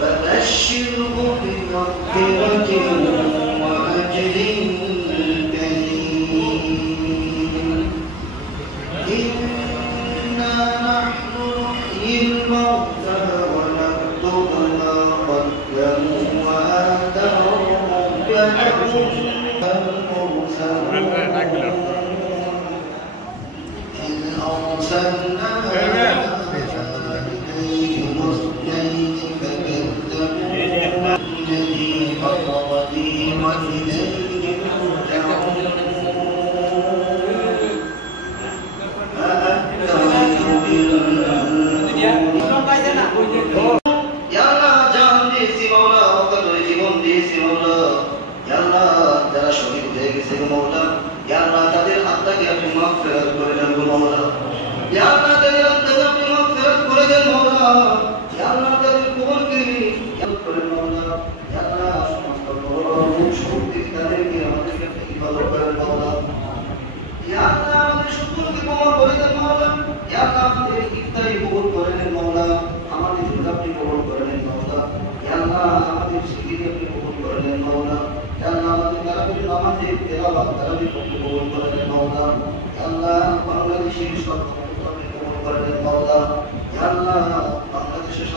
فبشره بمغفرة وأجر كريم إنا نحن نحيي الموتى ونكتب ما قدموا وآثارهم إذ أرسلنا إليهم اثنين فكذبوهما الذي فطرني وإليه ترجعون যারা শহীদ হয়ে গেছে গো মওলা, ইয়া আল্লাহ তাদের আত্মাকে আপনি মাগফিরাত করে দেন গো মওলা, ইয়া আল্লাহ তাদের আত্মাকে আপনি মাগফিরাত করে দেন মওলা, ইয়া আল্লাহ তাদের কবরকে ইয়াদ করে মওলা, ইয়া আল্লাহ সমস্ত শক্তি তাদেরকে আমাদেরকে ইবাদত করেন মওলা, ইয়া আল্লাহ আমাদের সকলকে ক্ষমা করে দেন মওলা, ইয়া আল্লাহ আমাদের ইফতারি কবুল করে নেন মওলা, আমাদের রোজা আপনি কবুল করে নেন মওলা, ইয়া আল্লাহ আমাদের সিজদা আপনি কবুল করে নেন মওলা, ইয়া আল্লাহ আমাদের তারাবির নামাজের তেলাওয়াত তারাবির কবুল করে নেন মওলা, ইয়া আল্লাহ বাংলাদেশের সব কবুল করে নেন মওলা, ইয়া আল্লাহ বাংলাদেশের